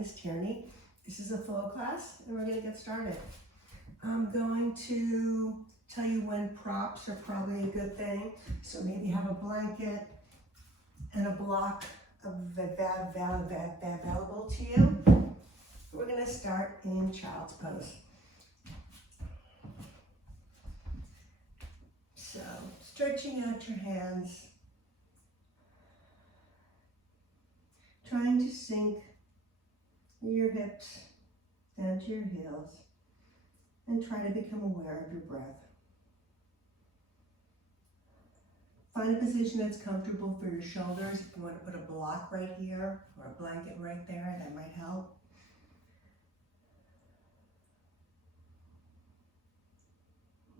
is Tierney. This is a flow class and we're going to get started. I'm going to tell you when props are probably a good thing. So maybe have a blanket and a block available to you. We're going to start in child's pose. So stretching out your hands, trying to sink your hips down to your heels, and try to become aware of your breath. Find a position that's comfortable for your shoulders. If you want to put a block right here or a blanket right there, that might help.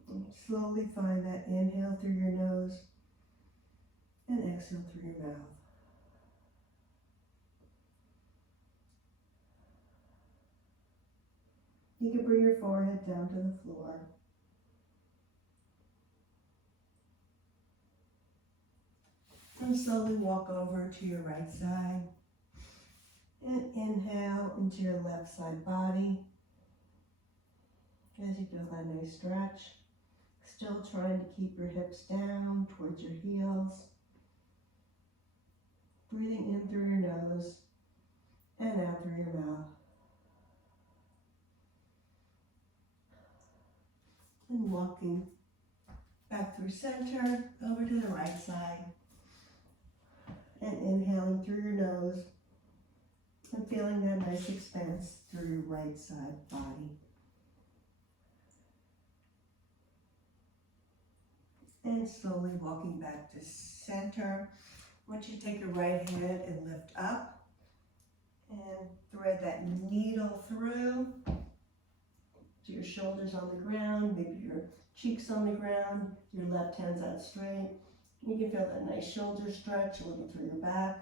And slowly find that inhale through your nose and exhale through your mouth. You can bring your forehead down to the floor. And slowly walk over to your right side. And inhale into your left side body. As you feel that nice stretch. Still trying to keep your hips down towards your heels. Breathing in through your nose and out through your mouth. And walking back through center, over to the right side. And inhaling through your nose and feeling that nice expanse through your right side body. And slowly walking back to center. I want you to take your right hand and lift up and thread that needle through to your shoulders on the ground, maybe your cheeks on the ground, your left hand's out straight. You can feel that nice shoulder stretch a little through your back.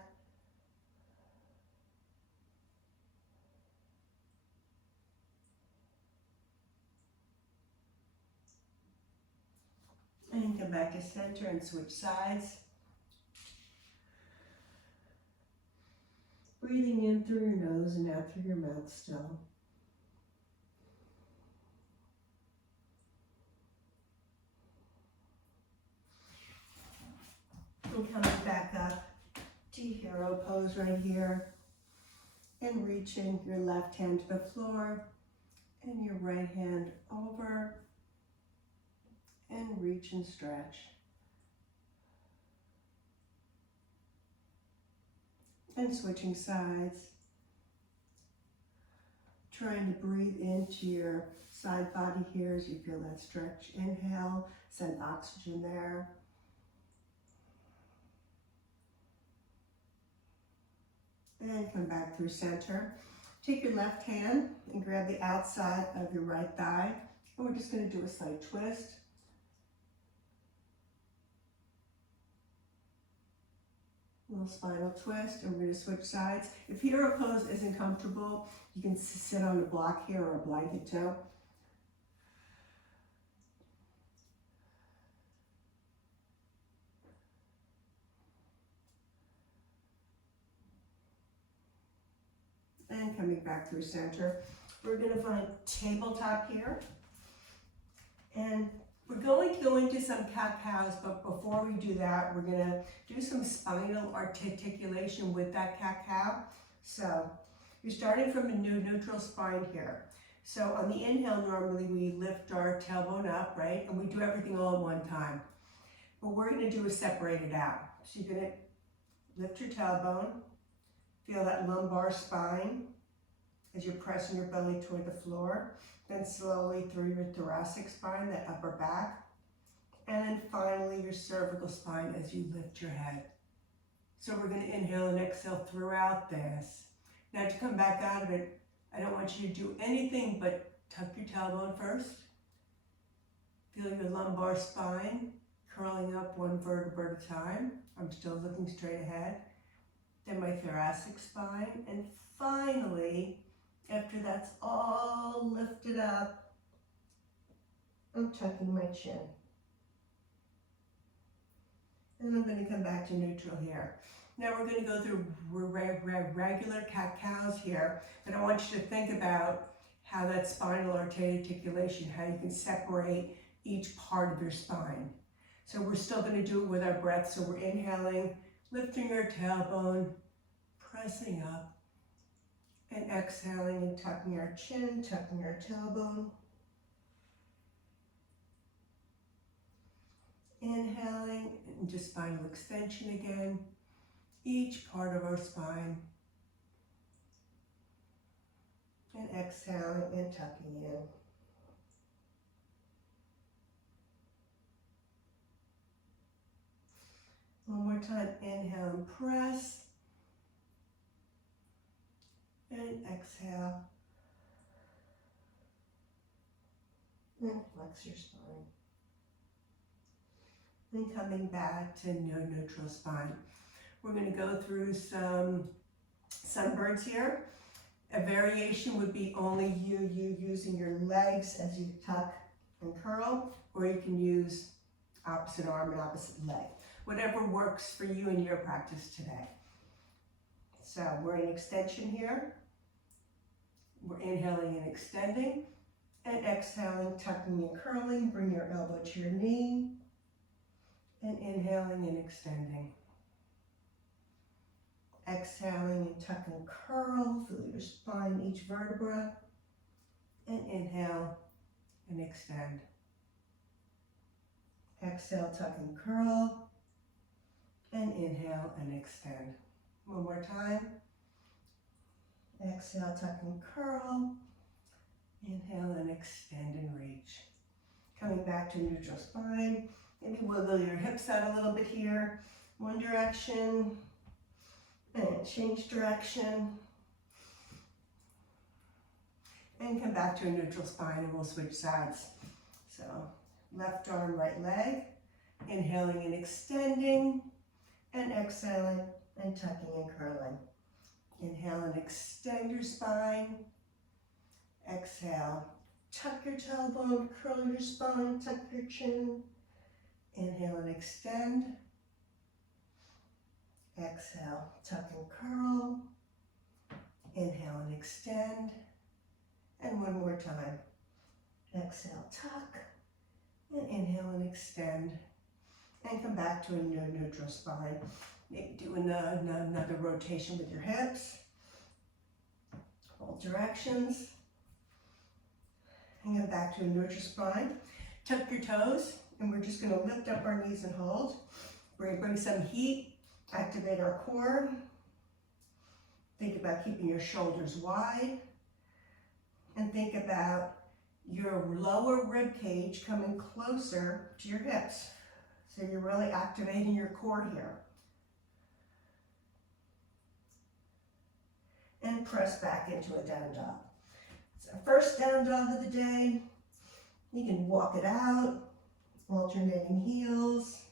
And come back to center and switch sides. Breathing in through your nose and out through your mouth still. And coming back up to hero pose right here. And reaching your left hand to the floor and your right hand over. And reach and stretch. And switching sides. Trying to breathe into your side body here as you feel that stretch. Inhale, send oxygen there. And come back through center. Take your left hand and grab the outside of your right thigh. And we're just going to do a slight twist. Little spinal twist, and we're going to switch sides. If hero pose isn't comfortable, you can sit on a block here or a blanket too. And coming back through center. We're going to find tabletop here. And we're going to go into some cat-cows, but before we do that, we're going to do some spinal articulation with that cat-cow. So you're starting from a neutral spine here. So on the inhale, normally we lift our tailbone up, right? And we do everything all at one time. What we're going to do is separate it out. So you're going to lift your tailbone, feel that lumbar spine as you're pressing your belly toward the floor. Then slowly through your thoracic spine, that upper back. And then finally your cervical spine as you lift your head. So we're going to inhale and exhale throughout this. Now to come back out of it, I don't want you to do anything but tuck your tailbone first. Feel your lumbar spine curling up one vertebra at a time. I'm still looking straight ahead. Then my thoracic spine. And finally, after that's all lifted up, I'm tucking my chin. And I'm going to come back to neutral here. Now we're going to go through regular cat-cows here, but I want you to think about how that spinal articulation, how you can separate each part of your spine. So we're still going to do it with our breath. So we're inhaling, lifting our tailbone, pressing up, and exhaling and tucking our chin, tucking our tailbone. Inhaling into spinal extension again, each part of our spine. And exhaling and tucking in. One more time, inhale and press. And exhale. And flex your spine. And coming back to neutral spine. We're going to go through some sunbirds here. A variation would be only you using your legs as you tuck and curl, or you can use opposite arm and opposite leg. Whatever works for you in your practice today. So we're in extension here. We're inhaling and extending, and exhaling, tucking and curling. Bring your elbow to your knee, and inhaling and extending. Exhaling and tuck and curl, feel your spine, each vertebra, and inhale and extend. Exhale, tuck and curl, and inhale and extend. One more time. Exhale, tuck and curl, inhale and extend and reach. Coming back to neutral spine, maybe wiggle your hips out a little bit here. One direction, and change direction. And come back to a neutral spine and we'll switch sides. So left arm, right leg, inhaling and extending, and exhaling and tucking and curling. Inhale and extend your spine. Exhale, tuck your tailbone, curl your spine, tuck your chin. Inhale and extend. Exhale, tuck and curl. Inhale and extend. And one more time. Exhale, tuck. And inhale and extend. And come back to a neutral spine. Maybe do another rotation with your hips. All directions. And go back to a neutral spine. Tuck your toes. And we're just going to lift up our knees and hold. We're going to bring some heat. Activate our core. Think about keeping your shoulders wide. And think about your lower rib cage coming closer to your hips. So you're really activating your core here. And press back into a down dog. It's our first down dog of the day. You can walk it out, alternating heels.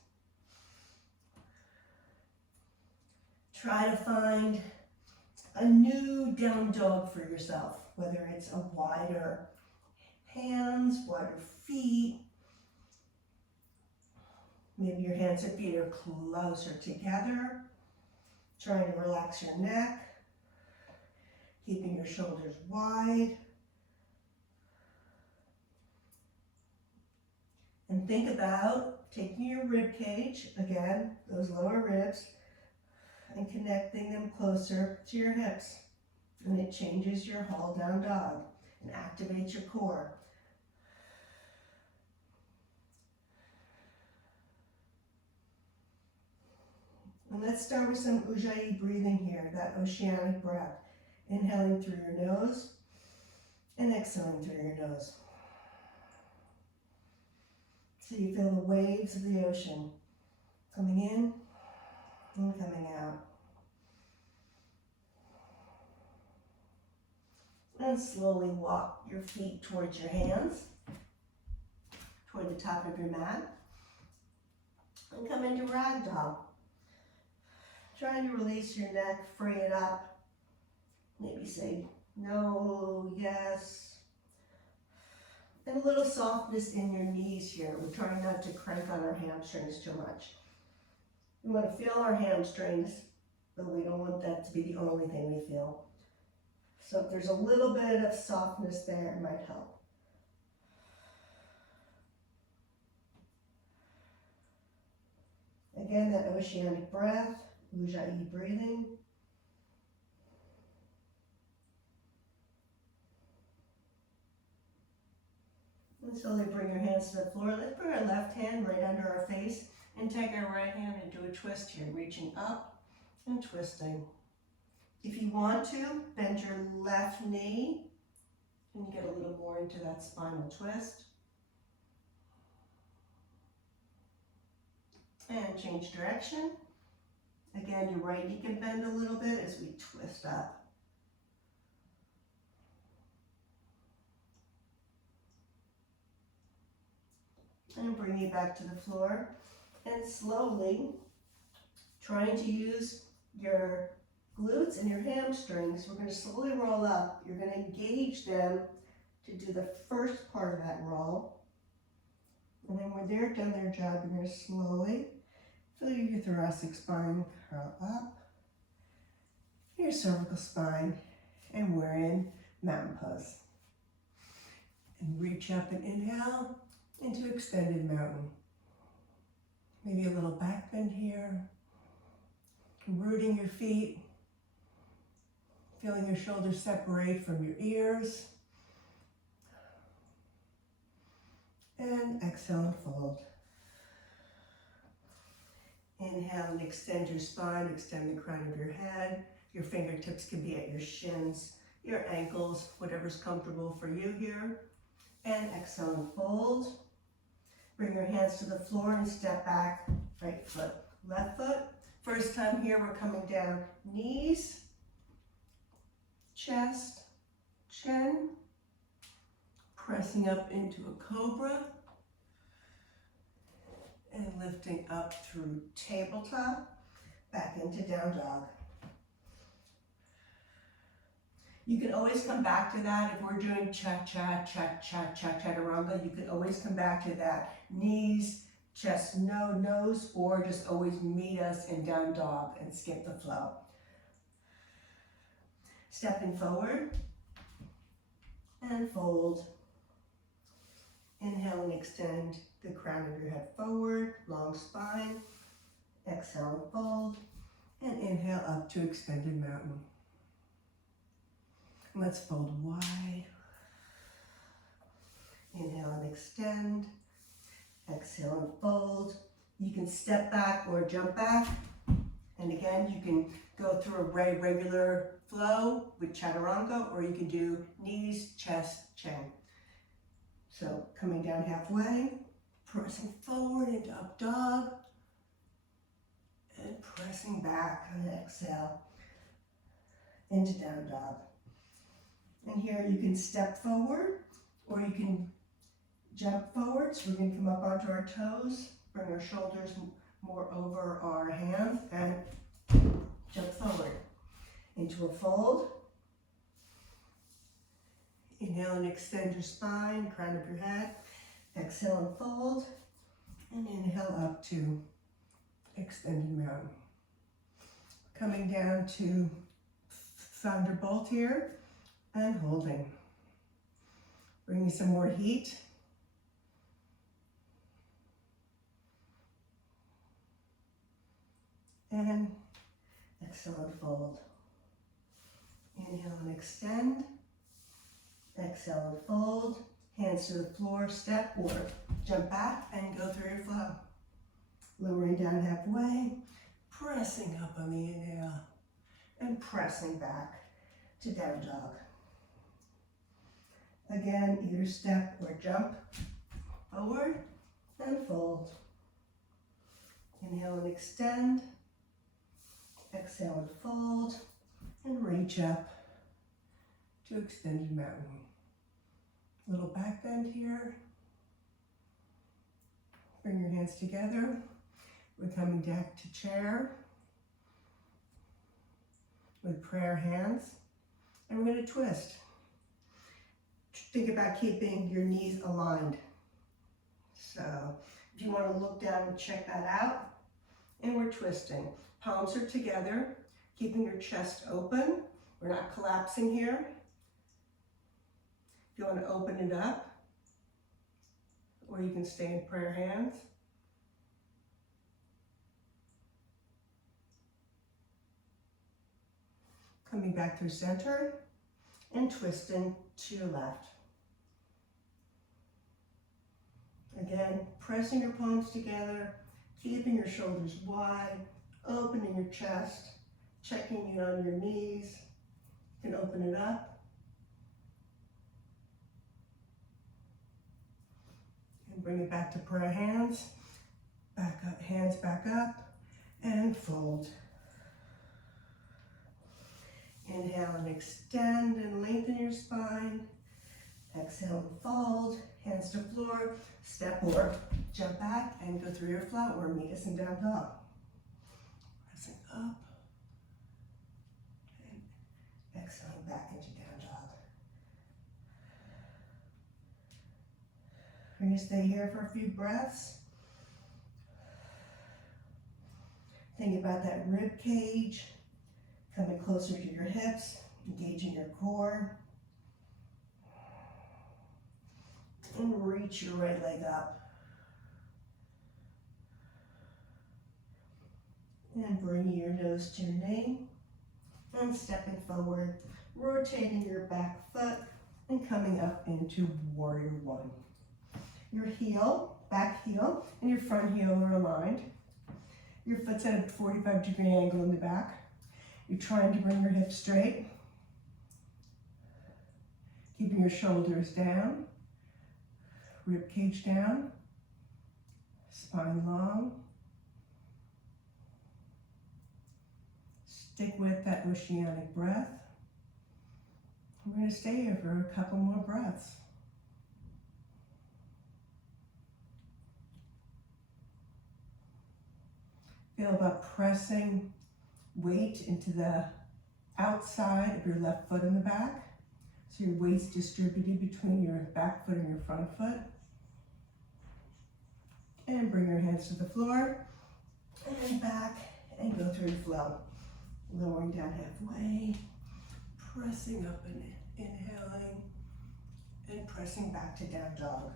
Try to find a new down dog for yourself, whether it's a wider hands, wider feet. Maybe your hands and feet are closer together. Trying to relax your neck, keeping your shoulders wide. And think about taking your rib cage, again, those lower ribs, and connecting them closer to your hips. And it changes your whole down dog and activates your core. And let's start with some Ujjayi breathing here, that oceanic breath. Inhaling through your nose and exhaling through your nose. So you feel the waves of the ocean coming in and coming out. And slowly walk your feet towards your hands, toward the top of your mat. And come into ragdoll. Trying to release your neck, free it up. Maybe say no, yes. And a little softness in your knees here. We're trying not to crank on our hamstrings too much. We want to feel our hamstrings but we don't want that to be the only thing we feel. So if there's a little bit of softness there, it might help. Again, that oceanic breath, Ujjayi breathing. And slowly bring your hands to the floor. Let's bring our left hand right under our face and take our right hand and do a twist here, reaching up and twisting. If you want to, bend your left knee and get a little more into that spinal twist. And change direction. Again, your right knee can bend a little bit as we twist up. And bring you back to the floor. And slowly, trying to use your glutes and your hamstrings, we're going to slowly roll up. You're going to engage them to do the first part of that roll. And then when they're done their job, you're going to slowly feel your thoracic spine curl up, your cervical spine, and we're in mountain pose. And reach up and inhale into extended mountain. Maybe a little back bend here, rooting your feet, feeling your shoulders separate from your ears. And exhale and fold. Inhale and extend your spine, extend the crown of your head. Your fingertips can be at your shins, your ankles, whatever's comfortable for you here. And exhale and fold. Bring your hands to the floor and step back, right foot, left foot. First time here, we're coming down, knees, chest, chin, pressing up into a cobra, and lifting up through tabletop, back into down dog. You can always come back to that. If we're doing chaturanga, you can always come back to that. Knees, chest, nose, or just always meet us in down dog and skip the flow. Stepping forward and fold. Inhale and extend the crown of your head forward, long spine. Exhale and fold. And inhale up to extended mountain. Let's fold wide. Inhale and extend. Exhale and fold. You can step back or jump back. And again, you can go through a regular flow with chaturanga, or you can do knees, chest, chin. So coming down halfway, pressing forward into up dog, and pressing back on an exhale into down dog. And here you can step forward, or you can jump forward. So we're going to come up onto our toes, bring our shoulders more over our hands, and jump forward into a fold. Inhale and extend your spine, crown of your head. Exhale and fold. And inhale up to extended mountain. Coming down to thunderbolt here and holding. Bringing some more heat. And exhale and fold. Inhale and extend. Exhale and fold. Hands to the floor, step or jump back and go through your flow. Lowering down halfway, pressing up on the inhale, and pressing back to down dog. Again, either step or jump forward and fold. Inhale and extend. Exhale and fold, and reach up to extended mountain. Little back bend here. Bring your hands together. We're coming back to chair with prayer hands, and we're going to twist. Think about keeping your knees aligned. So if you want to look down and check that out, and we're twisting. Palms are together. Keeping your chest open. We're not collapsing here. If you want to open it up, or you can stay in prayer hands. Coming back through center and twisting to your left. Again, pressing your palms together, keeping your shoulders wide, opening your chest, checking in on your knees. You can open it up. And bring it back to prayer hands. Back up, hands back up, and fold. Inhale and extend and lengthen your spine. Exhale and fold, hands to floor, step or jump back and go through your flatworm. Meet us in down dog. Pressing up and exhaling back into down dog. We're going to stay here for a few breaths. Think about that rib cage, coming closer to your hips, engaging your core. And reach your right leg up. And bringing your nose to your knee. And stepping forward, rotating your back foot and coming up into warrior one. Your heel, back heel, and your front heel are aligned. Your foot's at a 45-degree angle in the back. You're trying to bring your hips straight. Keeping your shoulders down. Rib cage down, spine long. Stick with that oceanic breath. We're going to stay here for a couple more breaths. Feel about pressing weight into the outside of your left foot in the back. So your weight's distributed between your back foot and your front foot. And bring your hands to the floor and back and go through your flow. Lowering down halfway, pressing up and inhaling, and pressing back to down dog.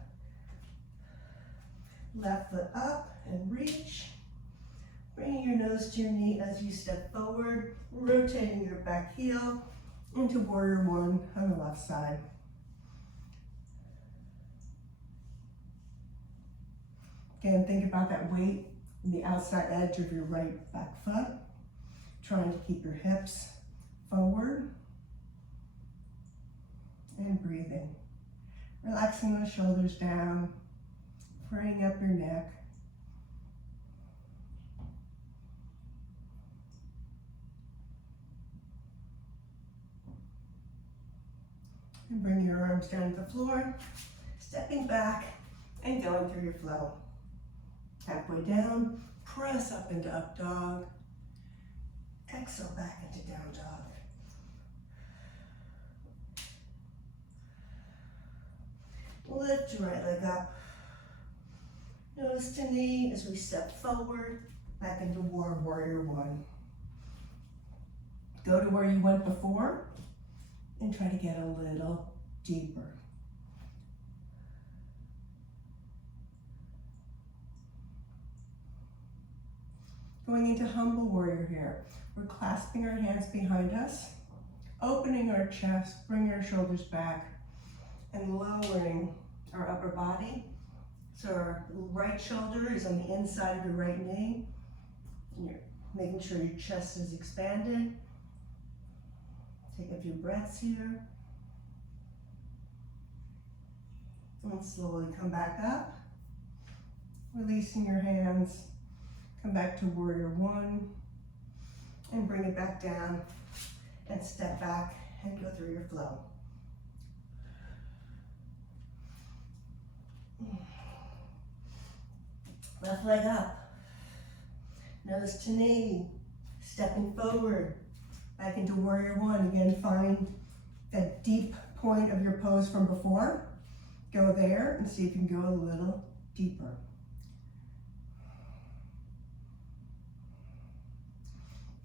Left foot up and reach. Bringing your nose to your knee as you step forward, rotating your back heel into warrior one on the left side. Again, think about that weight in the outside edge of your right back foot. Trying to keep your hips forward. And breathing. Relaxing those shoulders down, freeing up your neck. And bring your arms down to the floor, stepping back and going through your flow. Halfway down, press up into up dog. Exhale back into down dog. Lift your right leg up. Nose to knee as we step forward, back into warrior one. Go to where you went before and try to get a little deeper. Going into humble warrior here. We're clasping our hands behind us, opening our chest, bringing our shoulders back, and lowering our upper body. So our right shoulder is on the inside of your right knee. And you're making sure your chest is expanded. Take a few breaths here. And slowly come back up. Releasing your hands. Come back to warrior one. And bring it back down. And step back and go through your flow. Left leg up. Nose to knee. Stepping forward. Back into warrior one. Again, find that deep point of your pose from before. Go there and see if you can go a little deeper.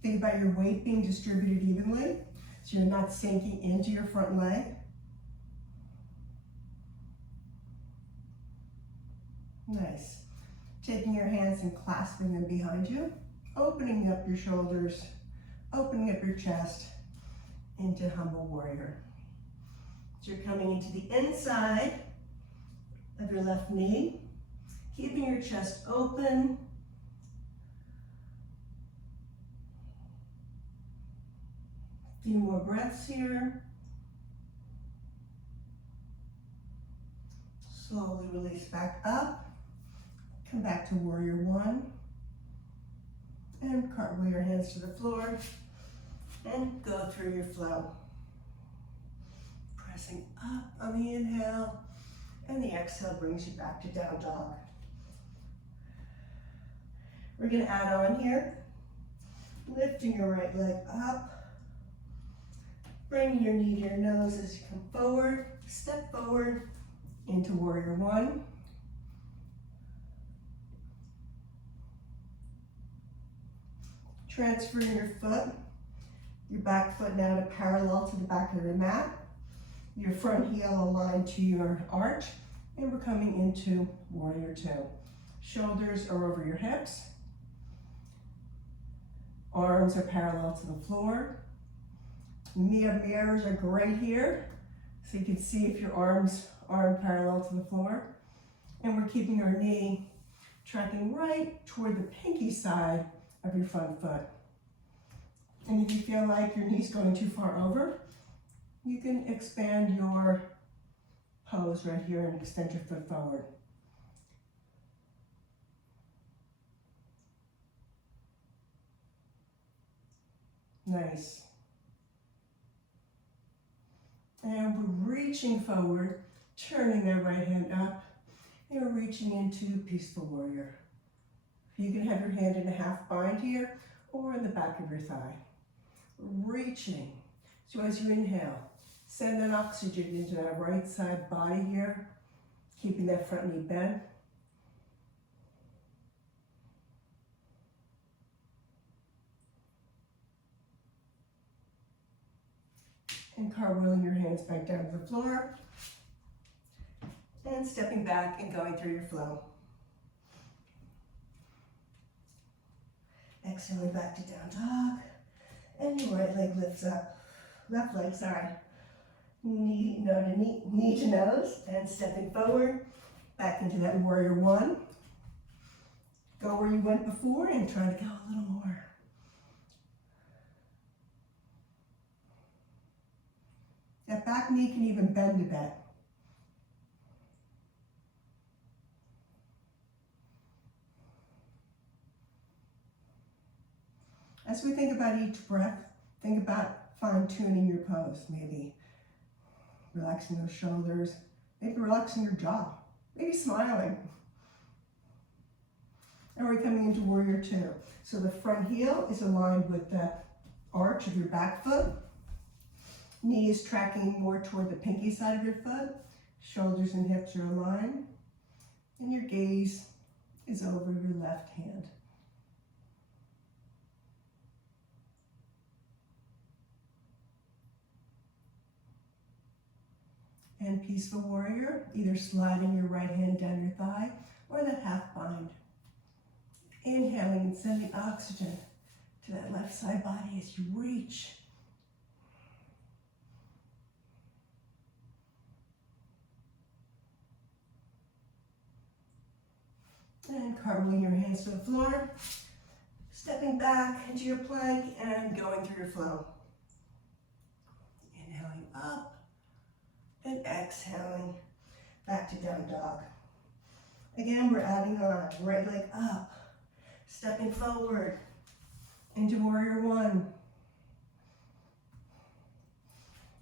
Think about your weight being distributed evenly, so you're not sinking into your front leg. Nice. Taking your hands and clasping them behind you, opening up your shoulders, opening up your chest into humble warrior. So you're coming into the inside of your left knee, keeping your chest open. A few more breaths here. Slowly release back up. Come back to warrior one. And cartwheel your hands to the floor. And go through your flow. Pressing up on the inhale. And the exhale brings you back to down dog. We're going to add on here. Lifting your right leg up. Bring your knee to your nose as you come forward. Step forward into warrior one. Transferring your foot, your back foot now to parallel to the back of your mat. Your front heel aligned to your arch. And we're coming into warrior two. Shoulders are over your hips. Arms are parallel to the floor. Mirrors are great here, so you can see if your arms are parallel to the floor. And we're keeping our knee tracking right toward the pinky side of your front foot. And if you feel like your knee's going too far over, you can expand your pose right here and extend your foot forward. Nice. And we're reaching forward, turning that right hand up, and we're reaching into peaceful warrior. You can have your hand in a half bind here, or in the back of your thigh. Reaching. So as you inhale, send that oxygen into that right side body here, keeping that front knee bent. And cartwheeling your hands back down to the floor. And stepping back and going through your flow. Exhaling back to down dog. And your right leg lifts up. Left leg, sorry. Knee to nose. And stepping forward. Back into that warrior one. Go where you went before and try to go a little more. That back knee can even bend a bit. As we think about each breath, think about fine-tuning your pose, maybe relaxing those shoulders, maybe relaxing your jaw, maybe smiling. And we're coming into warrior two. So the front heel is aligned with the arch of your back foot. Knee is tracking more toward the pinky side of your foot. Shoulders and hips are aligned. And your gaze is over your left hand. And peaceful warrior, either sliding your right hand down your thigh or that half bind. Inhaling and sending oxygen to that left side body as you reach. And cartwheeling your hands to the floor, stepping back into your plank and going through your flow. Inhaling up and exhaling back to down dog. Again, we're adding on, right leg up, stepping forward into warrior one,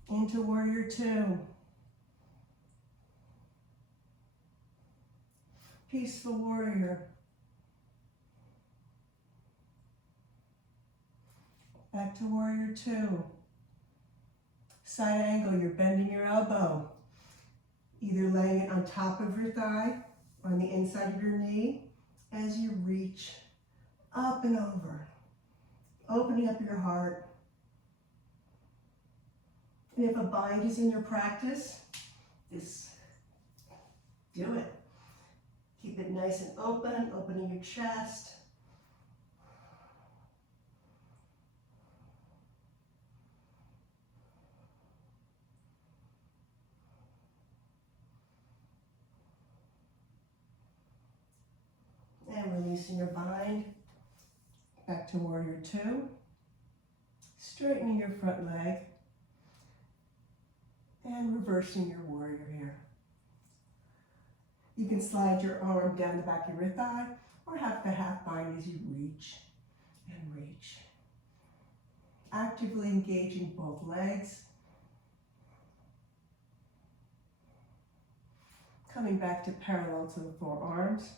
into warrior two, peaceful warrior, back to warrior two, side angle, you're bending your elbow, either laying it on top of your thigh, on the inside of your knee, as you reach up and over, opening up your heart. And if a bind is in your practice, just do it. Keep it nice and open, opening your chest. And releasing your bind. Back to warrior two. Straightening your front leg. And reversing your warrior here. You can slide your arm down the back of your thigh or have the half bind as you reach and reach. Actively engaging both legs. Coming back to parallel to the forearms.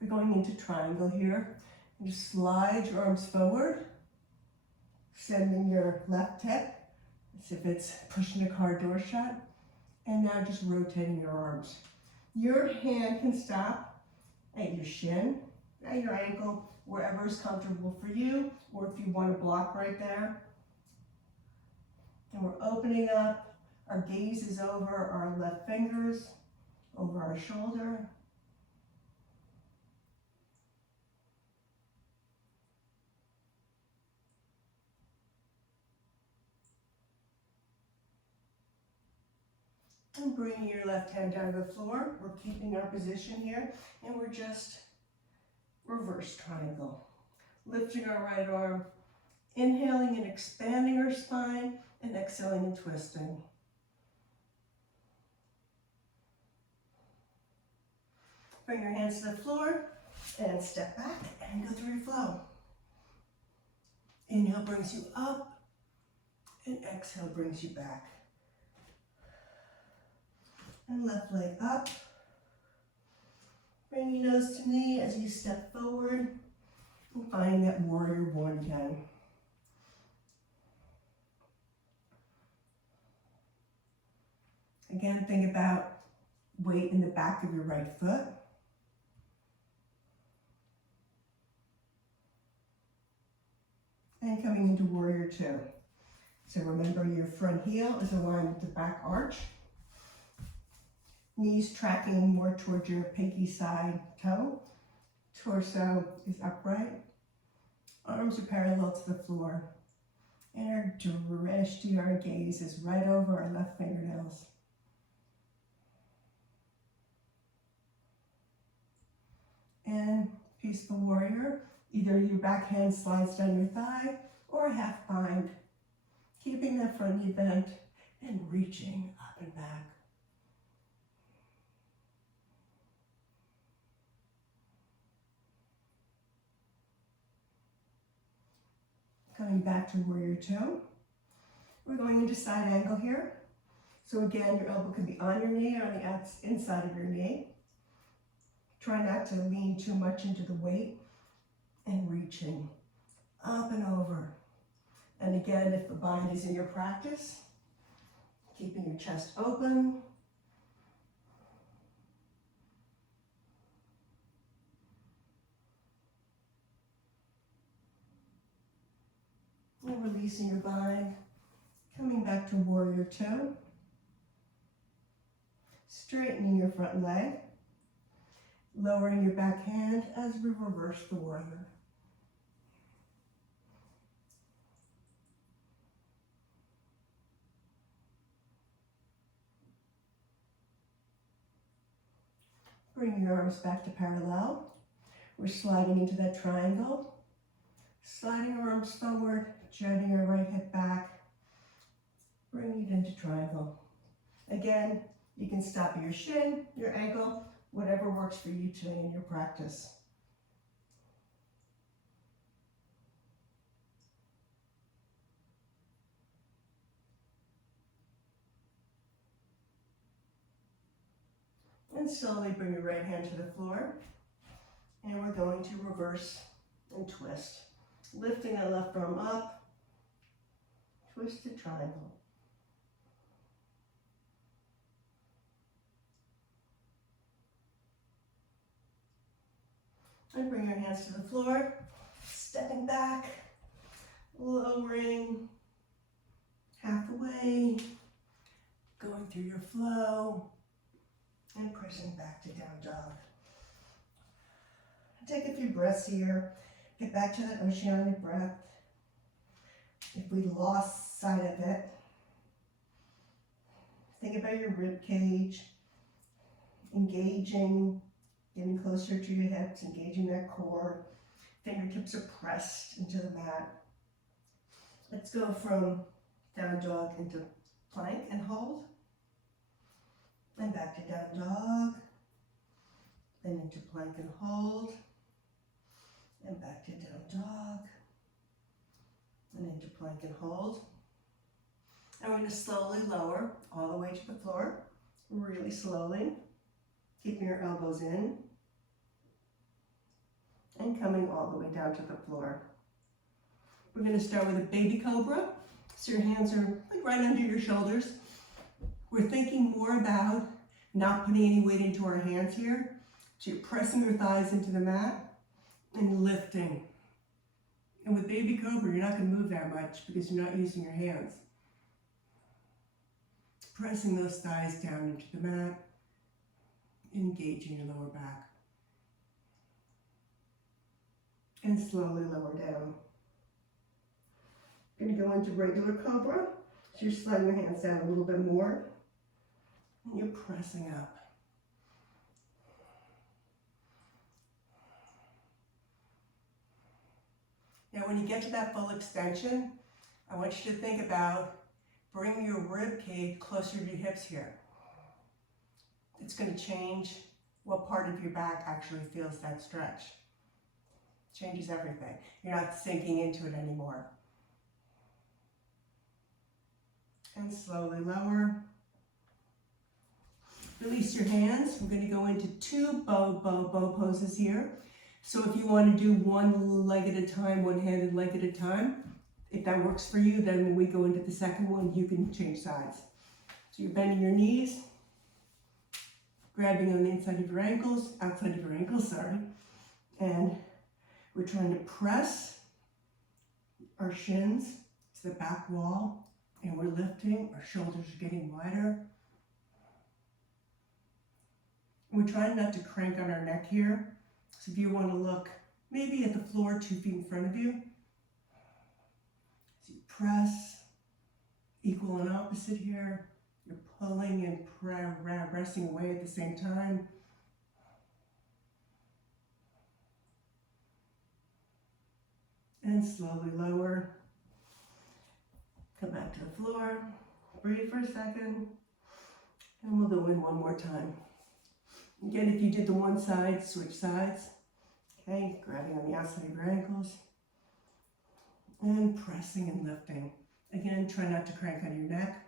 We're going into triangle here. And just slide your arms forward, sending your left hip as if it's pushing a car door shut. And now just rotating your arms. Your hand can stop at your shin, at your ankle, wherever is comfortable for you, or if you want to block right there. And we're opening up. Our gaze is over our left fingers, over our shoulder. And bringing your left hand down to the floor. We're keeping our position here, and we're just reverse triangle. Lifting our right arm, inhaling and expanding our spine, and exhaling and twisting. Bring your hands to the floor, and step back, and go through your flow. Inhale brings you up, and exhale brings you back. And left leg up. Bring your nose to knee as you step forward and find that warrior one again. Again, think about weight in the back of your right foot. And coming into warrior two. So remember your front heel is aligned with the back arch. Knees tracking more towards your pinky side toe. Torso is upright. Arms are parallel to the floor. And our drishti, our gaze, is right over our left fingernails. And peaceful warrior. Either your back hand slides down your thigh or a half bind. Keeping that front knee bent and reaching up and back. Coming back to warrior two. We're going into side angle here. So again, your elbow can be on your knee or on the inside of your knee. Try not to lean too much into the weight and reaching up and over. And again, if the bind is in your practice, keeping your chest open. And releasing your bind, coming back to warrior two. Straightening your front leg, lowering your back hand as we reverse the warrior. Bring your arms back to parallel. We're sliding into that triangle. Sliding our arms forward, jutting your right hip back. Bring it into triangle. Again, you can stop at your shin, your ankle, whatever works for you today in your practice. And slowly bring your right hand to the floor. And we're going to reverse and twist. Lifting that left arm up, twisted triangle. And bring your hands to the floor, stepping back, lowering half the way, going through your flow, and pressing back to down dog. Take a few breaths here. Get back to that oceanic breath. If we lost sight of it, think about your rib cage, engaging, getting closer to your hips, engaging that core. Fingertips are pressed into the mat. Let's go from down dog into plank and hold. And back to down dog. Then into plank and hold. And back to down dog. And into plank and hold. And we're going to slowly lower all the way to the floor. Really slowly. Keeping your elbows in. And coming all the way down to the floor. We're going to start with a baby cobra. So your hands are like right under your shoulders. We're thinking more about not putting any weight into our hands here. So you're pressing your thighs into the mat and lifting. And with baby cobra, you're not going to move that much because you're not using your hands. Pressing those thighs down into the mat, engaging your lower back. And slowly lower down. Going to go into regular cobra. So you're sliding your hands down a little bit more. And you're pressing up. Now when you get to that full extension, I want you to think about bringing your rib cage closer to your hips here. It's going to change what part of your back actually feels that stretch. Changes everything. You're not sinking into it anymore. And slowly lower. Release your hands. We're going to go into two bow poses here. So if you want to do one leg at a time, one-handed leg at a time, if that works for you, then when we go into the second one, you can change sides. So you're bending your knees, grabbing on the inside of your ankles, outside of your ankles, sorry. And we're trying to press our shins to the back wall, and we're lifting, our shoulders are getting wider. We're trying not to crank on our neck here. So if you want to look maybe at the floor 2 feet in front of you, so you press, equal and opposite here. You're pulling and pressing away at the same time. And slowly lower. Come back to the floor. Breathe for a second. And we'll go in one more time. Again, if you did the one side, switch sides. Okay, grabbing on the outside of your ankles. And pressing and lifting. Again, try not to crank on your neck.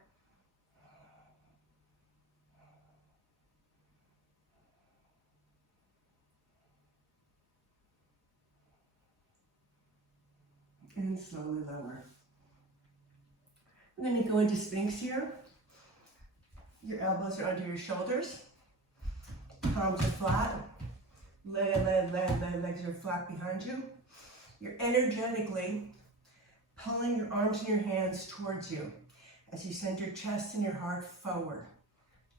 And slowly lower. We're going to go into Sphinx here. Your elbows are under your shoulders. Palms are flat. Legs are flat behind you. You're energetically pulling your arms and your hands towards you as you send your chest and your heart forward.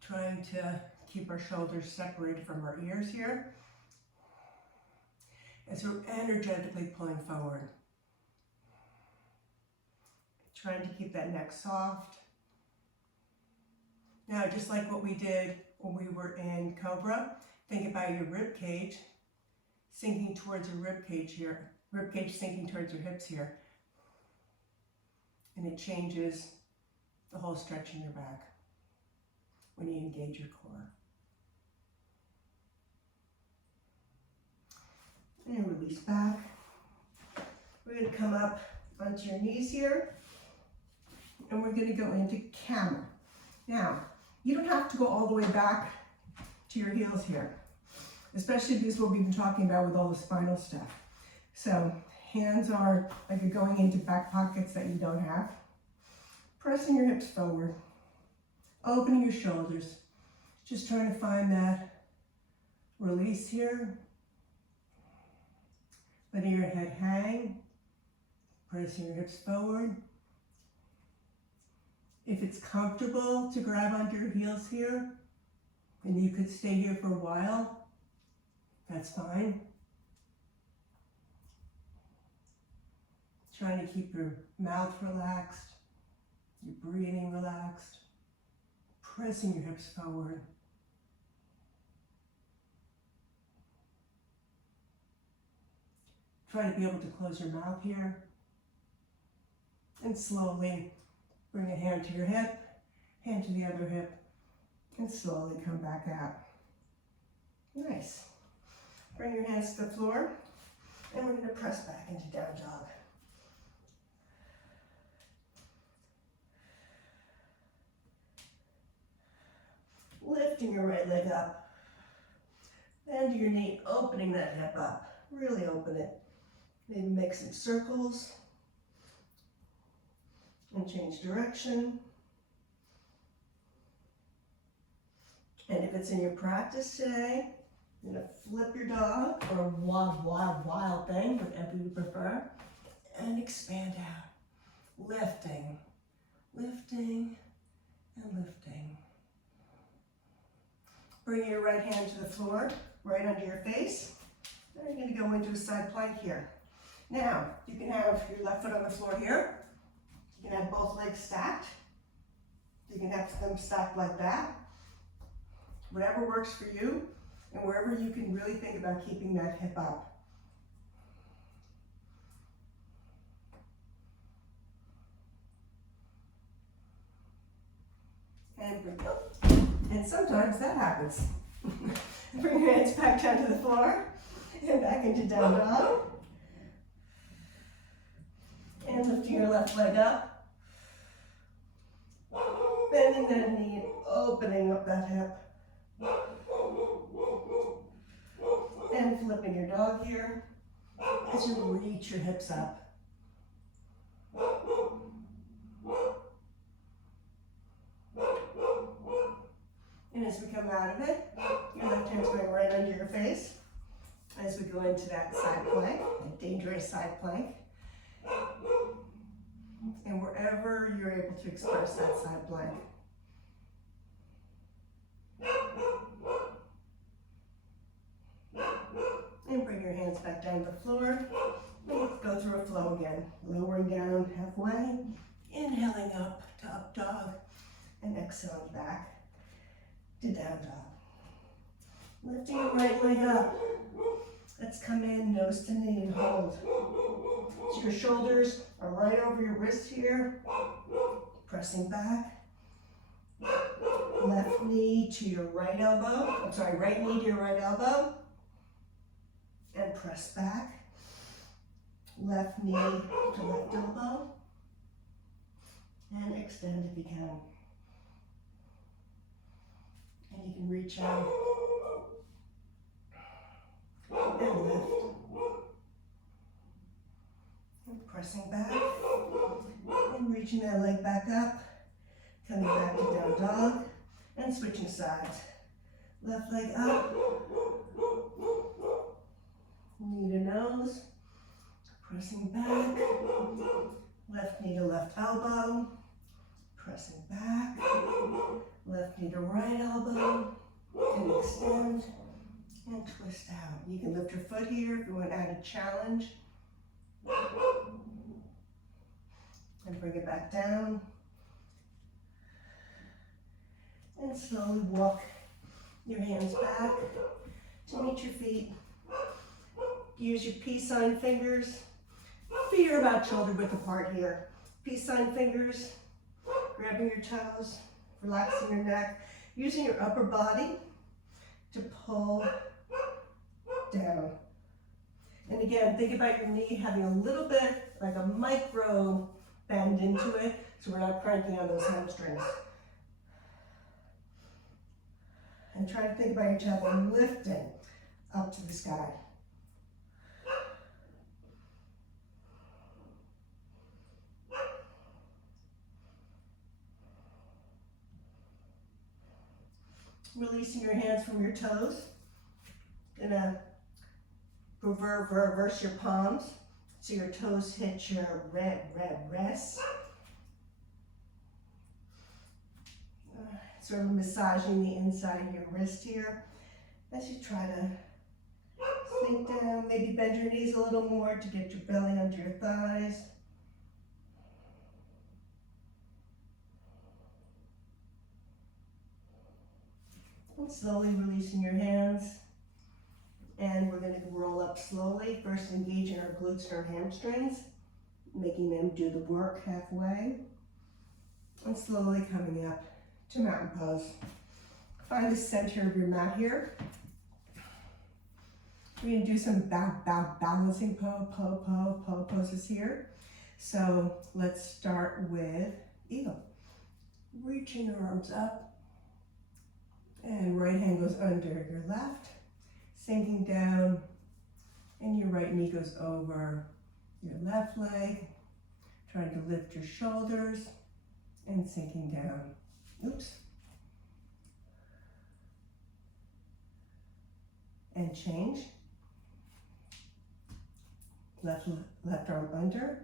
Trying to keep our shoulders separated from our ears here. As we're energetically pulling forward. Trying to keep that neck soft. Now, just like what we did when we were in Cobra, think about your rib cage sinking towards your rib cage here. Rib cage sinking towards your hips here. And it changes the whole stretch in your back when you engage your core. And release back. We're going to come up onto your knees here. And we're going to go into camel. Now, you don't have to go all the way back to your heels here, especially because what we've been talking about with all the spinal stuff. So hands are like you're going into back pockets that you don't have. Pressing your hips forward, opening your shoulders, just trying to find that release here. Letting your head hang, Pressing your hips forward. If it's comfortable to grab onto your heels here, and you could stay here for a while, that's fine. Trying to keep your mouth relaxed, your breathing relaxed, pressing your hips forward. Try to be able to close your mouth here. And slowly bring a hand to your hip, hand to the other hip, and slowly come back out. Nice. Bring your hands to the floor, and we're going to press back into down dog. Lifting your right leg up. Bend your knee, opening that hip up. Really open it. Maybe make some circles. And change direction. And if it's in your practice today, you're going to flip your dog or wild thing, whatever you prefer, and expand out. Lifting, lifting, and lifting. Bring your right hand to the floor, right under your face. Then you're going to go into a side plank here. Now, you can have your left foot on the floor here. You can have both legs stacked. You can have them stacked like that. Whatever works for you, and wherever you can really think about keeping that hip up. And bring up. And sometimes that happens. Bring your hands back down to the floor, and back into down dog. And lifting your left leg up. Bending that knee and opening up that hip. And flipping your dog here as you reach your hips up. And as we come out of it, your left hand's going right under your face as we go into that side plank, a dangerous side plank. And wherever you're able to express that side plank. And bring your hands back down to the floor. And let's go through a flow again. Lowering down halfway, inhaling up to up dog, and exhaling back to down dog. Lifting your right leg up. Let's come in nose to knee and hold. So your shoulders are right over your wrists here. Pressing back. Left knee to your right elbow. Right knee to your right elbow. And press back. Left knee to left elbow. And extend if you can. And you can reach out. And lift. And pressing back. And reaching that leg back up. Coming back to down dog. And switching sides. Left leg up. Knee to nose. Pressing back. Left knee to left elbow. Pressing back. Left knee to right elbow. And extend. And twist out. You can lift your foot here if you want to add a challenge. And bring it back down. And slowly walk your hands back to meet your feet. Use your peace sign fingers. Feet are about shoulder width apart here. Peace sign fingers, grabbing your toes, relaxing your neck, using your upper body to pull down. And again, think about your knee having a little bit like a micro bend into it, so we're not cranking on those hamstrings. And try to think about your tailbone lifting up to the sky. Releasing your hands from your toes. Gonna reverse your palms. So your toes hit your wrist. Sort of massaging the inside of your wrist here as you try to sink down. Maybe bend your knees a little more to get your belly under your thighs. And slowly releasing your hands. And we're going to roll up slowly. First engaging our glutes and our hamstrings, making them do the work halfway. And slowly coming up to mountain pose. Find the center of your mat here. We're going to do some balancing poses here. So let's start with eagle. Reaching your arms up, and right hand goes under your left, sinking down, and your right knee goes over your left leg, trying to lift your shoulders, and sinking down. Oops. And change. Left arm under,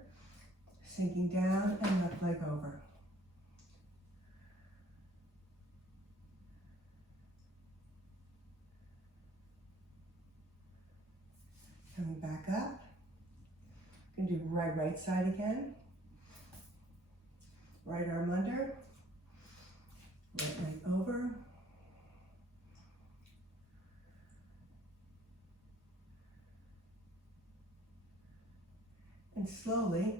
sinking down, and left leg over. Coming back up. Gonna do right side again. Right arm under, right leg over. And slowly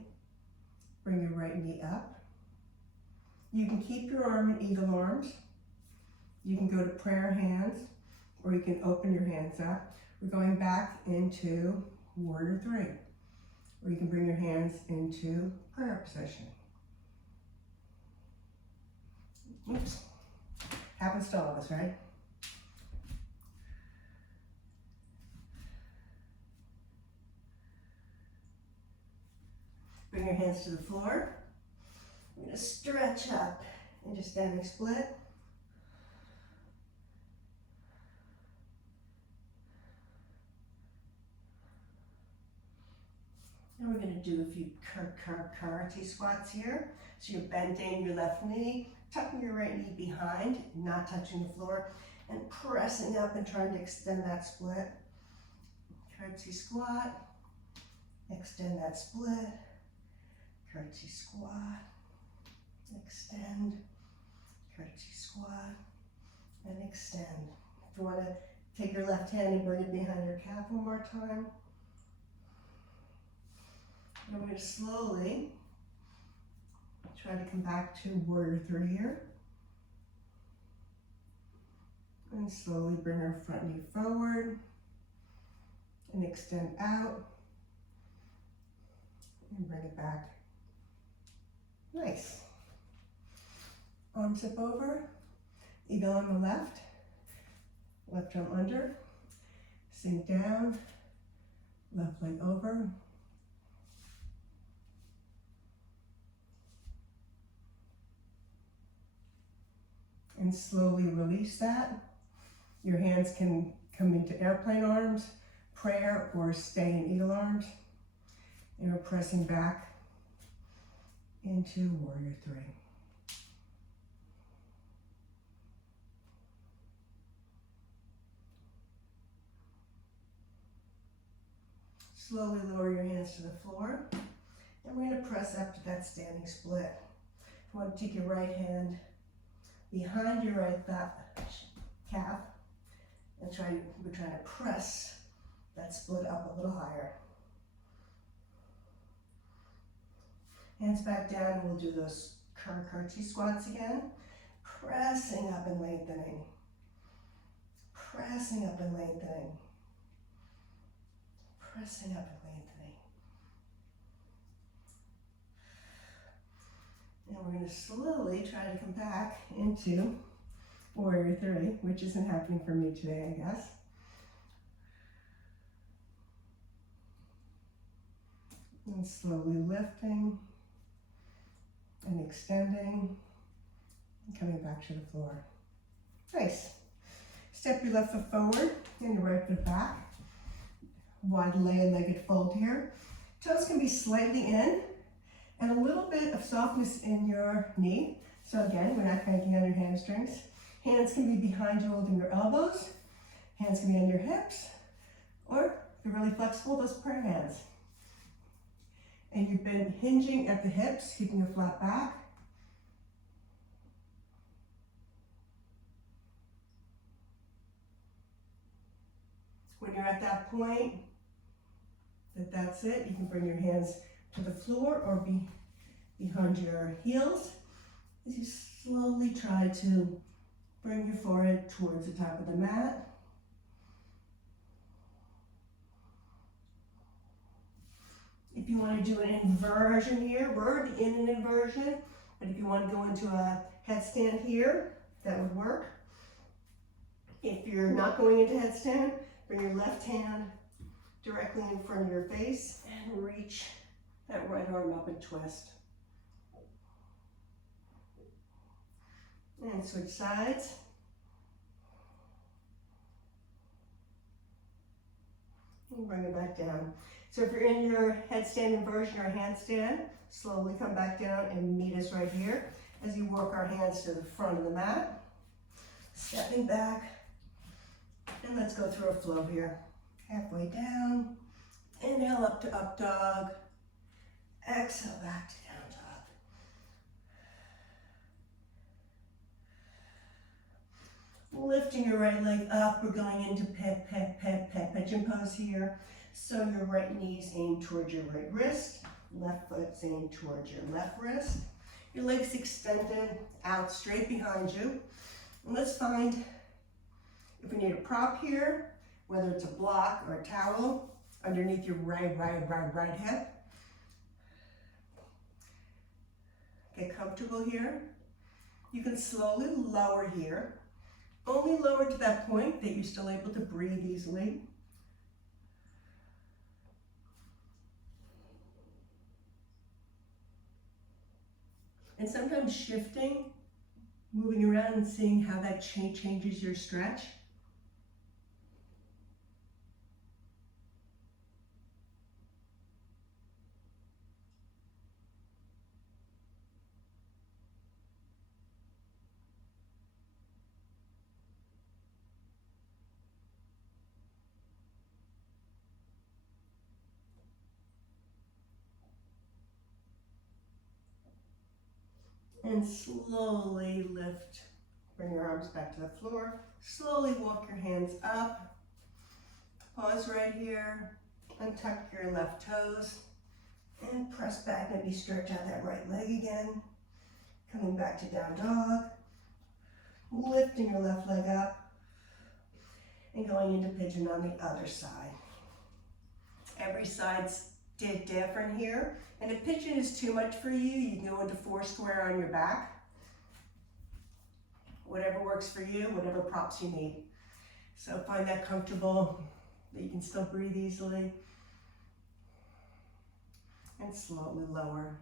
bring your right knee up. You can keep your arm in eagle arms. You can go to prayer hands, or you can open your hands up. We're going back into warrior three, or you can bring your hands into prayer position. Oops. Happens to all of us, right? Bring your hands to the floor. We're going to stretch up into standing split. And we're going to do a few curtsy squats here. So you're bending your left knee, tucking your right knee behind, not touching the floor, and pressing up and trying to extend that split. Curtsy squat, extend that split. Curtsy squat, extend, curtsy squat, and extend. If you want to take your left hand and bring it behind your calf one more time. And we're going to slowly try to come back to warrior three here. And slowly bring our front knee forward and extend out and bring it back. Nice. Arms up over, eagle on the left arm under, sink down, left leg over. And slowly release that. Your hands can come into airplane arms, prayer, or stay in eagle arms. And we're pressing back into warrior three. Slowly lower your hands to the floor. And we're going to press up to that standing split. If you want to take your right hand behind your right calf and we're trying to press that split up a little higher. Hands back down, we'll do those curtsy squats again. Pressing up and lengthening. Pressing up and lengthening. Pressing up and lengthening. And we're going to slowly try to come back into warrior three, which isn't happening for me today, I guess. And slowly lifting and extending and coming back to the floor. Nice. Step your left foot forward and your right foot back. Wide legged fold here. Toes can be slightly in and a little bit of softness in your knee. So again, we're not cranking on your hamstrings. Hands can be behind you holding your elbows. Hands can be on your hips, or if you're really flexible, those prayer hands. And you've been hinging at the hips, keeping a flat back. When you're at that point, that's it, you can bring your hands to the floor or be behind your heels as you slowly try to bring your forehead towards the top of the mat. If you want to do an inversion here, we're already in an inversion, but if you want to go into a headstand here, that would work. If you're not going into headstand, bring your left hand directly in front of your face and reach that right arm up and twist. And switch sides. And bring it back down. So if you're in your headstand inversion or handstand, slowly come back down and meet us right here as you work our hands to the front of the mat. Stepping back, and let's go through a flow here. Halfway down, inhale up to up dog, exhale back to down dog. Lifting your right leg up, we're going into pigeon pose here. So your right knee's aimed towards your right wrist, left foot's aimed towards your left wrist. Your legs extended out straight behind you. And let's find if we need a prop here, whether it's a block or a towel, underneath your right hip. Get comfortable here. You can slowly lower here. Only lower to that point that you're still able to breathe easily. And sometimes shifting, moving around and seeing how that changes your stretch. And slowly lift, bring your arms back to the floor. Slowly walk your hands up. Pause right here. Untuck your left toes. And press back, maybe stretch out that right leg again. Coming back to down dog. Lifting your left leg up. And going into pigeon on the other side. Every side's different here. And if pigeon is too much for you, you can go into four square on your back. Whatever works for you, whatever props you need. So find that comfortable, that you can still breathe easily. And slowly lower.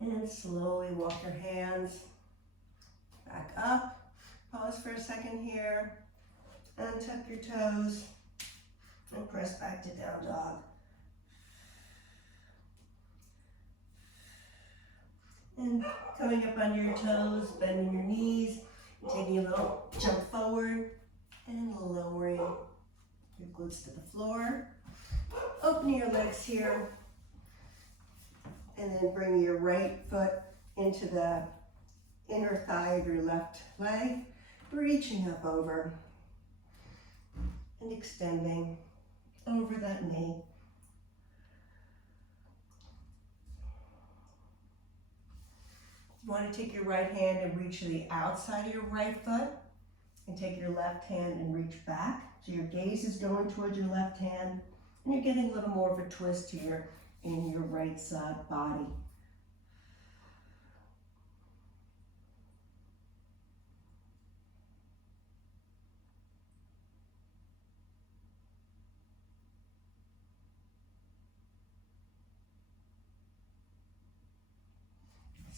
And slowly walk your hands back up. Pause for a second here. Untuck your toes and press back to down dog. And coming up under your toes, bending your knees, taking a little jump forward and lowering your glutes to the floor. Opening your legs here. And then bring your right foot into the inner thigh of your left leg, reaching up over and extending over that knee. You want to take your right hand and reach to the outside of your right foot and take your left hand and reach back. So your gaze is going towards your left hand and you're getting a little more of a twist here in your right side body.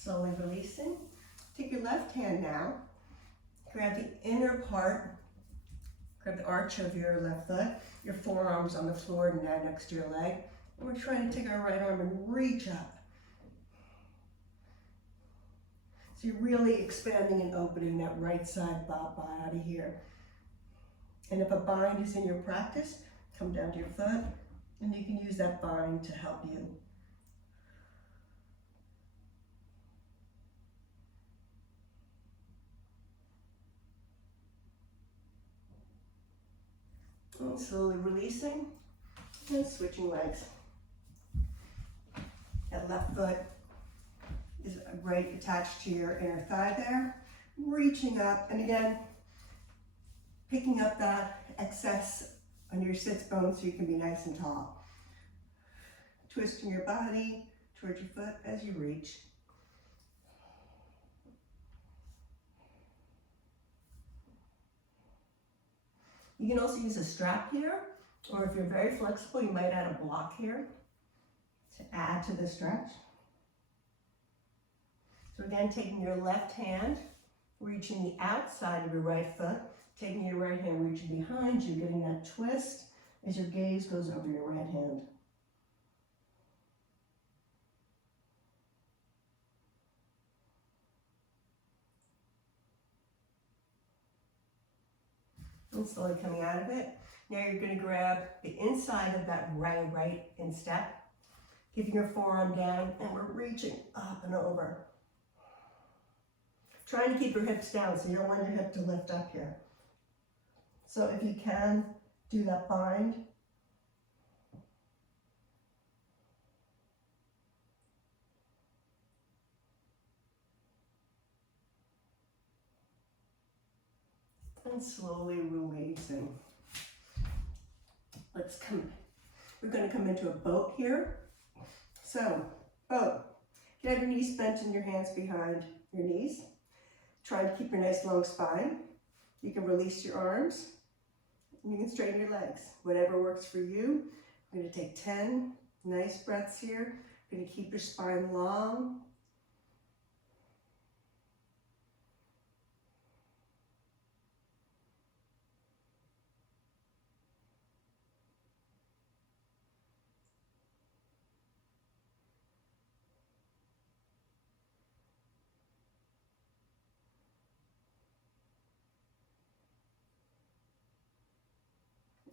Slowly releasing. Take your left hand now, grab the inner part, grab the arch of your left foot, your forearms on the floor now next to your leg. And we're trying to take our right arm and reach up. So you're really expanding and opening that right side body here. And if a bind is in your practice, come down to your foot, and you can use that bind to help you. And slowly releasing and switching legs. That left foot is right attached to your inner thigh there. Reaching up, and again, picking up that excess on your sits bone so you can be nice and tall. Twisting your body towards your foot as you reach. You can also use a strap here, or if you're very flexible, you might add a block here to add to the stretch. So again, taking your left hand, reaching the outside of your right foot, taking your right hand, reaching behind you, getting that twist as your gaze goes over your right hand. And slowly coming out of it. Now you're going to grab the inside of that right instep, giving your forearm down, and we're reaching up and over. Trying to keep your hips down, so you don't want your hip to lift up here. So if you can, do that bind. And slowly releasing. We're going to come into a boat here. So, boat. You have your knees bent and your hands behind your knees. Try to keep your nice long spine. You can release your arms. And you can straighten your legs. Whatever works for you. We're going to take 10 nice breaths here. You're going to keep your spine long.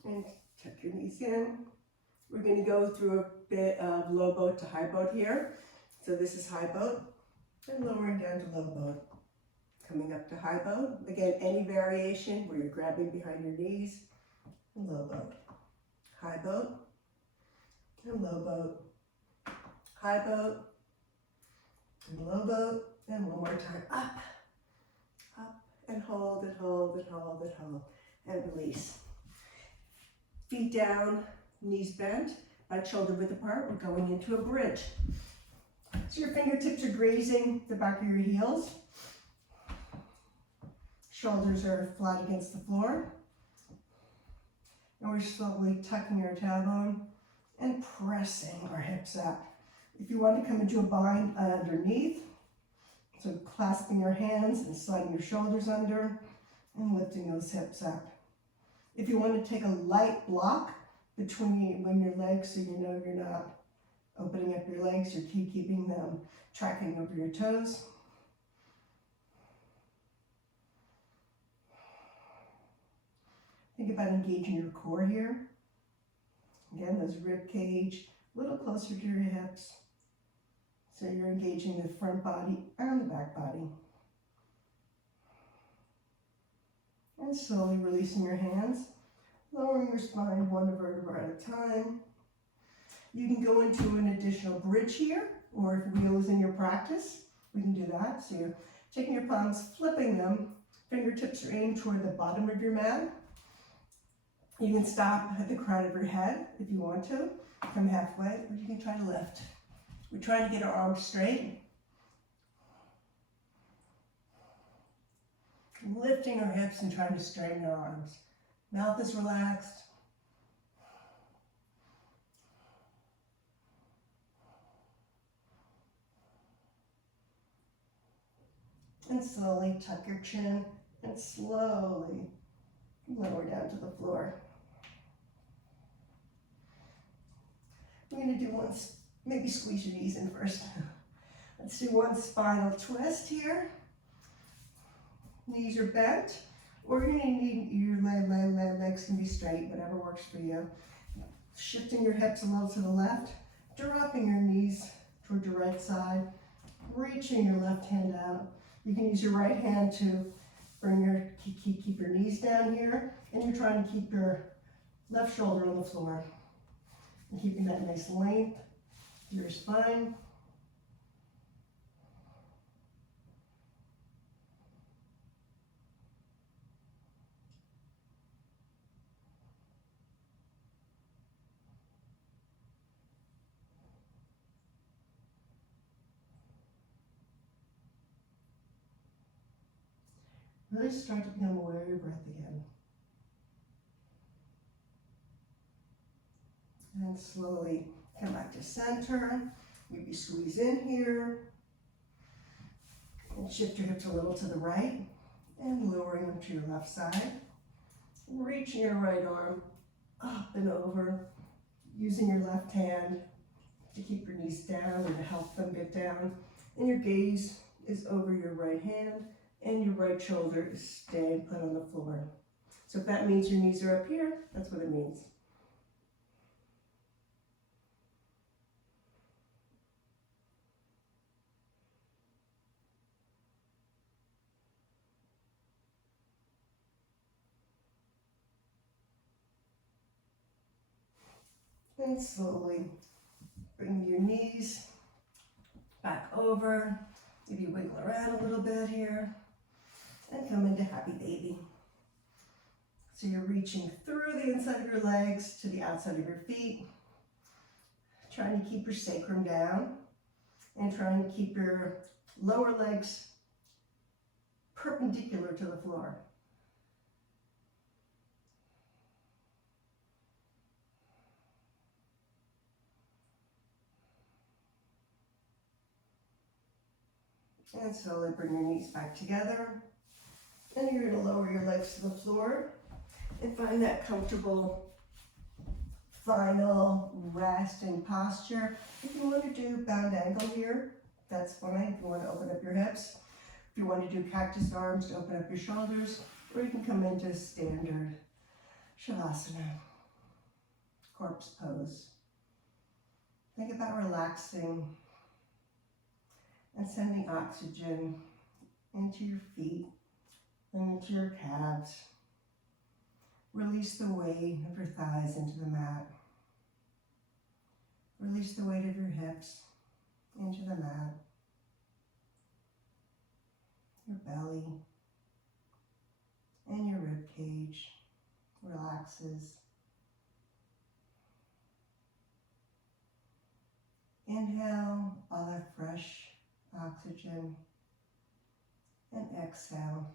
And tuck your knees in. We're going to go through a bit of low boat to high boat here. So this is high boat, and lowering down to low boat. Coming up to high boat. Again, any variation where you're grabbing behind your knees. And low boat. High boat. And low boat. High boat. And low boat. And one more time. Up. Up. And hold it, hold it, hold it, hold. And release. Feet down, knees bent, right shoulder width apart. We're going into a bridge. So your fingertips are grazing the back of your heels. Shoulders are flat against the floor. And we're slowly tucking our tailbone and pressing our hips up. If you want to come into a bind underneath, so clasping your hands and sliding your shoulders under and lifting those hips up. If you want to take a light block between your legs so you know you're not opening up your legs, you're keeping them tracking over your toes. Think about engaging your core here. Again, those rib cage a little closer to your hips. So you're engaging the front body and the back body. And slowly releasing your hands, lowering your spine one vertebra at a time. You can go into an additional bridge here, or if wheel is in your practice, we can do that. So you're taking your palms, flipping them, fingertips are aimed toward the bottom of your mat. You can stop at the crown of your head if you want to, come halfway, or you can try to lift. We're trying to get our arms straight. Lifting our hips and trying to straighten our arms. Mouth is relaxed. And slowly tuck your chin and slowly lower down to the floor. We're going to do one, maybe squeeze your knees in first. Let's do one spinal twist here. Knees are bent, or you're going to need your legs can be straight, whatever works for you. Shifting your hips a little to the left, dropping your knees toward your right side, reaching your left hand out. You can use your right hand to bring keep your knees down here, and you're trying to keep your left shoulder on the floor. And keeping that nice length to your spine. Really start to become aware of your breath again. And slowly come back to center. Maybe squeeze in here. And shift your hips a little to the right. And lowering them to your left side. Reaching your right arm up and over. Using your left hand to keep your knees down and to help them get down. And your gaze is over your right hand. And your right shoulder is staying put on the floor. So if that means your knees are up here, that's what it means. And slowly bring your knees back over. Maybe wiggle around a little bit here. And come into happy baby. So you're reaching through the inside of your legs to the outside of your feet. Trying to keep your sacrum down. And trying to keep your lower legs perpendicular to the floor. And slowly bring your knees back together. And you're going to lower your legs to the floor and find that comfortable final resting posture. If you want to do bound angle here, that's fine. If you want to open up your hips. If you want to do cactus arms to open up your shoulders, or you can come into standard Shavasana, corpse pose. Think about relaxing and sending oxygen into your feet and into your calves. Release the weight of your thighs into the mat. Release the weight of your hips into the mat. Your belly and your rib cage relaxes. Inhale all that fresh oxygen, and exhale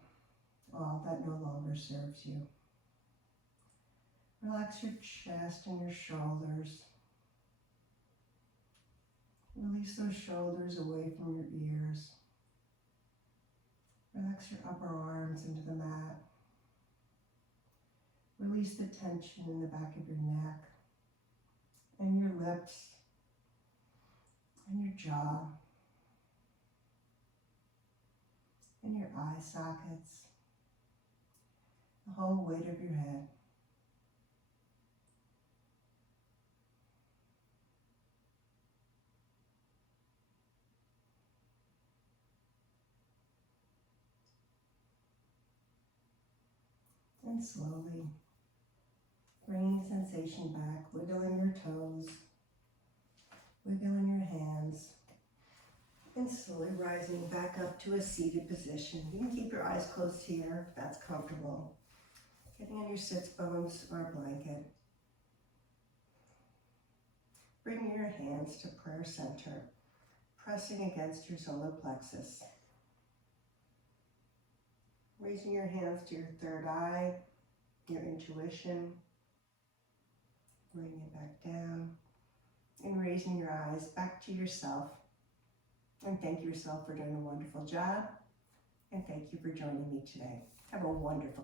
all that no longer serves you. Relax your chest and your shoulders. Release those shoulders away from your ears. Relax your upper arms into the mat. Release the tension in the back of your neck and your lips and your jaw and your eye sockets, the whole weight of your head. And slowly bringing sensation back, wiggling your toes, wiggling your hands, and slowly rising back up to a seated position. You can keep your eyes closed here if that's comfortable. Getting on your sits bones or a blanket. Bringing your hands to prayer center, pressing against your solar plexus. Raising your hands to your third eye, your intuition. Bringing it back down. And raising your eyes back to yourself. And thank yourself for doing a wonderful job. and thank you for joining me today. Have a wonderful